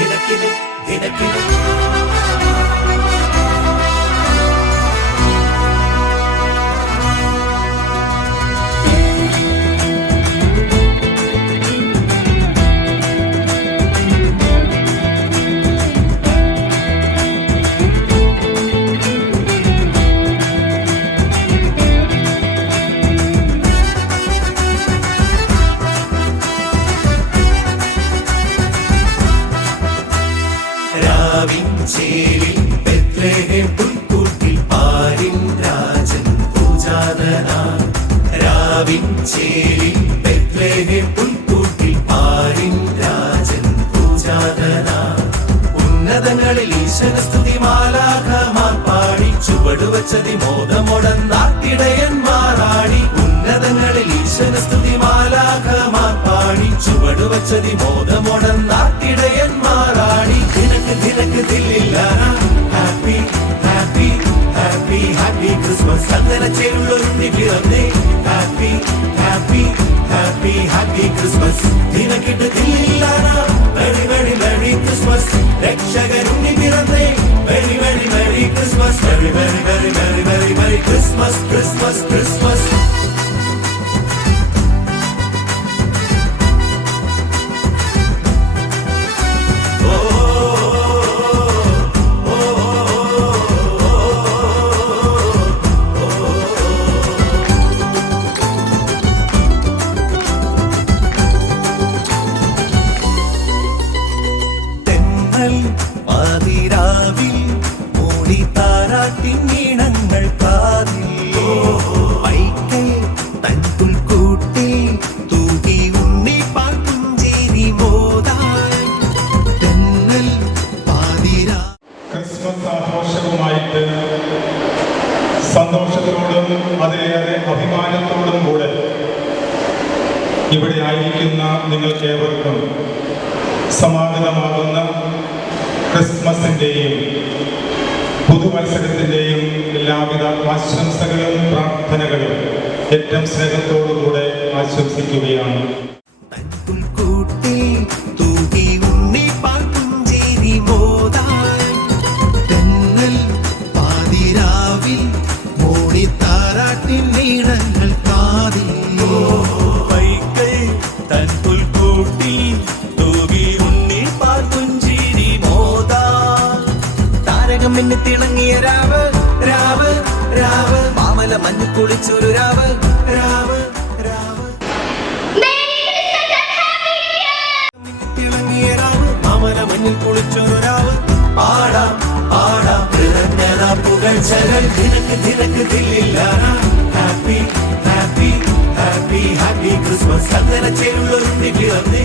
ദിനക്കിന് ദിനക്കിന് ചേരിൽ ബെത്ലഹേം പുൽക്കൂട്ടിൽ പാരിൻ രാജൻ പൂജാതനായി. രാവിൻ ചേരിൽ ബെത്ലഹേം പുൽക്കൂട്ടിൽ പാരിൻ രാജൻ പൂജാതനായി. ഉന്നതങ്ങളിൽ ഈശ്വരസ്തുതി മാലാഖമാർ പാടി ചുവടുവച്ചതി മോദമൊടന്നാട്ടിടയന്മാരാടി. ഉന്നതങ്ങളിൽ ഈശ്വരസ്തുതി മാലാഖമാർ പാടി ചുവടുവച്ചതി മോദമൊടന്നാട്ടിടയന്മാരാടി. ദിനക്ക് ദിനക്ക് ദില്ലില്ലാന happy happy happy happy Christmas. ചന്ദന ചേരുള്ളൊരുണ്ണി പിറന്നേ happy happy happy happy Christmas. ദിനക്കിട്ട് ദില്ലില്ലാന വെരി വെരി വെരി ക്രിസ്മസ്. രക്ഷകനുണ്ണി പിറന്നേ very very very Christmas. Very very very very very very Christmas Christmas Christmas. പാതിരാവിൽ മൂടി താരാട്ടിനീണങ്ങൾ കാതിൽ. വൈക്കൽ തൻ പുൽക്കൂട്ടിൽ തൂകി ഉണ്ണി പാൽപുഞ്ചേരി മോദാൻ. തെന്നൽ പാതിരാ. ക്രിസ്മസ് ആഘോഷവുമായിട്ട് സന്തോഷത്തോടും അതിലേറെ അഭിമാനത്തോടും കൂടെ ഇവിടെ ആയിരിക്കുന്ന നിങ്ങൾക്കേവർക്കും സമാഗതമാകുന്ന ക്രിസ്മസിൻ്റെയും പുതുവത്സരത്തിൻ്റെയും എല്ലാവിധ ആശംസകളും പ്രാർത്ഥനകളും ഏറ്റവും സ്നേഹത്തോടുകൂടെ ആശംസിക്കുകയാണ്. തിളങ്ങിയ രാവ് രാവ് രാവ് മാമല മഞ്ഞു കുളിച്ചൊരു രാവ് രാവ് രാവ്. തിളങ്ങിയ രാവ് മാമല മഞ്ഞിൽ കുളിച്ചൊരു രാവ്. പാടാം പാടാം നിറഞ്ഞ പുകഴ്ചകൾ. ദിനക്ക് ദിനക്ക് ദില്ലില്ലാന happy happy happy happy Christmas. ചന്ദന ചേരുള്ളൊരുണ്ണി പിറന്നേ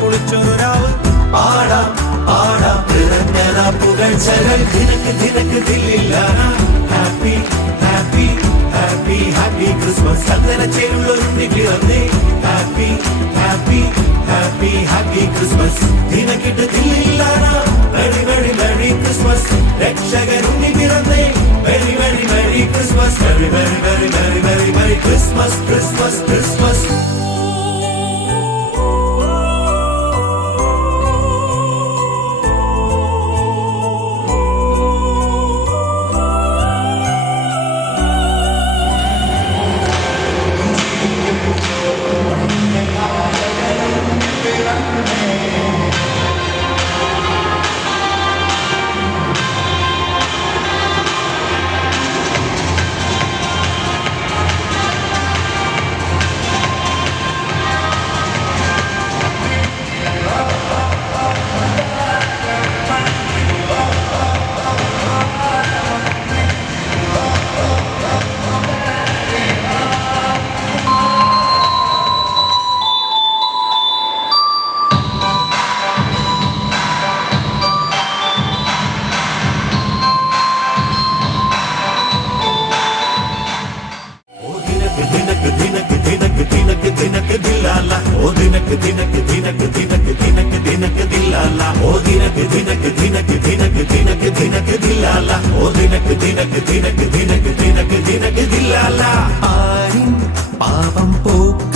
കുളിച്ചൊരു രാവ്. പാടാം പാടാം നിറഞ്ഞ പുകഴ്ചകൾ. ദിനക്ക് ദിനക്ക് ദില്ലില്ലാന happy happy happy happy Christmas. ചന്ദന ചേരുള്ളൊരുണ്ണി പിറന്നേ happy happy happy happy Christmas. ദിനക്കിട്ട് ദില്ലില്ലാന വെരി വെരി വെരി ക്രിസ്മസ്. രക്ഷകനുണ്ണി പിറന്നേ very very very Christmas. Very very very very very very Christmas Christmas Christmas. ഓ ദിനക്ക് ദിനക്ക് ദിനക്ക് ദിനക്ക് ദിനക്ക് ദിനക്ക് ദില്ലാല ആരിൻ പാപം പോക്കും